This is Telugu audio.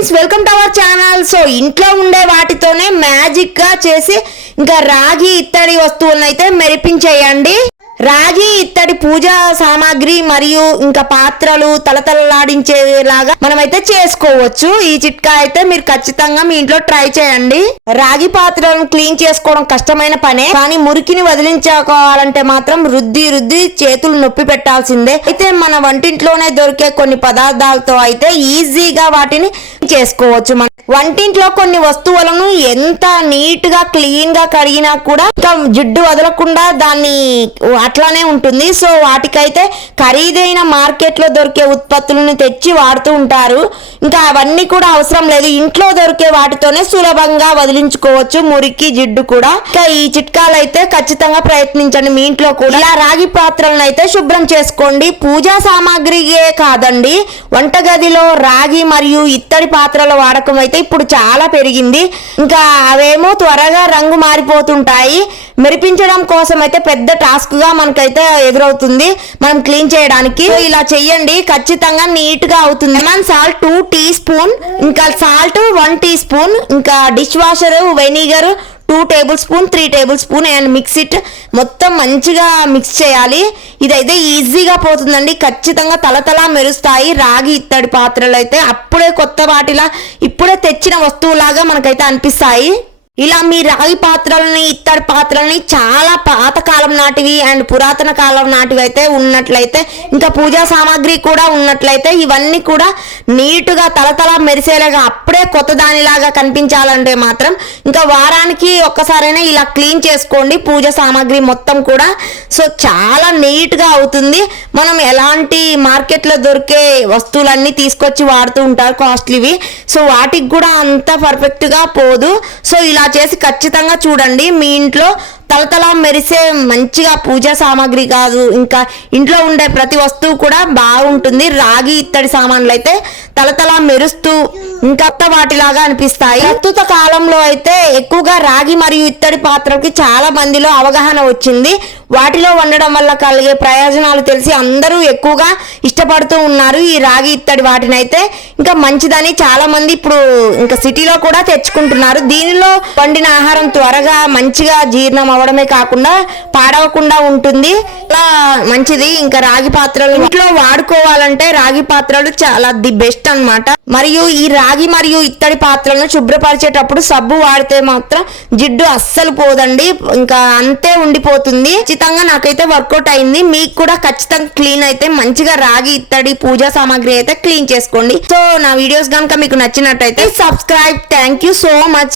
Friends, welcome to our channel. So ఇంట్లో ఉండే వాటితోనే మ్యాజిక్ గా చేసి ఇంకా రాగి ఇత్తడి వస్తువులను అయితే మెరిపించేయండి. రాగి ఇత్తడి పూజా సామాగ్రి మరియు ఇంకా పాత్రలు తలతలలాడించేలాగా మనమైతే చేసుకోవచ్చు. ఈ చిట్కా అయితే మీరు ఖచ్చితంగా మీ ఇంట్లో ట్రై చేయండి. రాగి పాత్రలను క్లీన్ చేసుకోవడం కష్టమైన పనే, కానీ మురికిని వదిలించుకోవాలంటే మాత్రం రుద్ది చేతులు నొప్పి పెట్టాల్సిందే. అయితే మన వంటింట్లోనే దొరికే కొన్ని పదార్థాలతో అయితే ఈజీగా వాటిని చేసుకోవచ్చు. మన వంటింట్లో కొన్ని వస్తువులను ఎంత నీట్ గా క్లీన్ గా కడిగినా కూడా ఇంకా జిడ్డు వదలకుండా దాన్ని అట్లానే ఉంటుంది. సో వాటికైతే ఖరీదైన మార్కెట్ లో దొరికే ఉత్పత్తులను తెచ్చి వాడుతూ ఉంటారు. ఇంకా అవన్నీ కూడా అవసరం లేదు, ఇంట్లో దొరికే వాటితోనే సులభంగా వదిలించుకోవచ్చు మురికి జిడ్డు కూడా. ఇంకా ఈ చిట్కాలు అయితే ఖచ్చితంగా ప్రయత్నించండి మీ ఇంట్లో కూడా. ఇలా రాగి పాత్రలను అయితే శుభ్రం చేసుకోండి. పూజా సామాగ్రిగే కాదండి, వంటగదిలో రాగి మరియు ఇత్తడి పాత్రల వాడకం అయితే ఇప్పుడు చాలా పెరిగింది. ఇంకా అవేమో త్వరగా రంగు మారిపోతుంటాయి. మెరిపించడం కోసం అయితే పెద్ద టాస్క్ గా మనకైతే ఎదురవుతుంది మనం క్లీన్ చేయడానికి. ఇలా చెయ్యండి, ఖచ్చితంగా నీట్ గా అవుతుంది. లెమన్ సాల్ట్ 2 టీ స్పూన్, ఇంకా సాల్ట్ 1 టీ స్పూన్, ఇంకా dish washer vinegar 2 table spoon, 3 table spoon and mix it. మొత్తం మంచిగా మిక్స్ చేయాలి. ఇదైతే ఈజీగా పోతుందండి. ఖచ్చితంగా తలతలా మెరుస్తాయి రాగి ఇత్తడి పాత్రలు అయితే. అప్పుడే కొత్త వాటిలా ఇప్పుడే తెచ్చిన వస్తువులాగా మనకైతే అనిపిస్తాయి. ఇలా మీ రాగి పాత్రలని ఇత్తడి పాత్రలని చాలా పాత కాలం నాటివి అండ్ పురాతన కాలం నాటివి అయితే ఉన్నట్లయితే, ఇంకా పూజా సామాగ్రి కూడా ఉన్నట్లయితే ఇవన్నీ కూడా నీటుగా తలతల మెరిసేలాగా అప్పుడే కొత్త దానిలాగా కనిపించాలంటే మాత్రం ఇంకా వారానికి ఒక్కసారైనా ఇలా క్లీన్ చేసుకోండి పూజ సామాగ్రి మొత్తం కూడా. సో చాలా నీట్గా అవుతుంది. మనం ఎలాంటి మార్కెట్లో దొరికే వస్తువులన్నీ తీసుకొచ్చి వాడుతూ ఉంటారు కాస్ట్లీవి, సో వాటికి కూడా అంత పర్ఫెక్ట్గా పోదు. సో ఇలా చేసి ఖచ్చితంగా చూడండి మీ ఇంట్లో తలతల మెరిసే మంచిగా పూజా సామాగ్రి కాదు, ఇంకా ఇంట్లో ఉండే ప్రతి వస్తువు కూడా బాగుంటుంది. రాగి ఇత్తడి సామాన్లు అయితే తలతల మెరుస్తూ ఇంకా వాటిలాగా అనిపిస్తాయి. ప్రస్తుత కాలంలో అయితే ఎక్కువగా రాగి మరియు ఇత్తడి పాత్రకి చాలా మందిలో అవగాహన వచ్చింది. వాటిలో వండడం వల్ల కలిగే ప్రయోజనాలు తెలిసి అందరూ ఎక్కువగా ఇష్టపడుతూ ఉన్నారు ఈ రాగి ఇత్తడి వాటిని అయితే. ఇంకా మంచిదని చాలా మంది ఇప్పుడు ఇంకా సిటీలో కూడా తెచ్చుకుంటున్నారు. దీనిలో వండిన ఆహారం త్వరగా మంచిగా జీర్ణం అవడమే కాకుండా పాడవకుండా ఉంటుంది. చాలా మంచిది. ఇంకా రాగి పాత్రలు ఇంట్లో వాడుకోవాలంటే రాగి పాత్రలు చాలా ది బెస్ట్ అన్నమాట. మరియు ఈ రాగి మరియు ఇత్తడి పాత్రలను శుభ్రపరిచేటప్పుడు సబ్బు వాడితే మాత్రం జిడ్డు అస్సలు పోదండి, ఇంకా అంతే ఉండిపోతుంది. ఖచ్చితంగా నాకైతే వర్కౌట్ అయింది. మీకు కూడా ఖచ్చితంగా క్లీన్ అయితే మంచిగా రాగి ఇత్తడి పూజా సామాగ్రి అయితే క్లీన్ చేసుకోండి. సో నా వీడియోస్ కనుక మీకు నచ్చినట్టయితే subscribe. Thank you so much.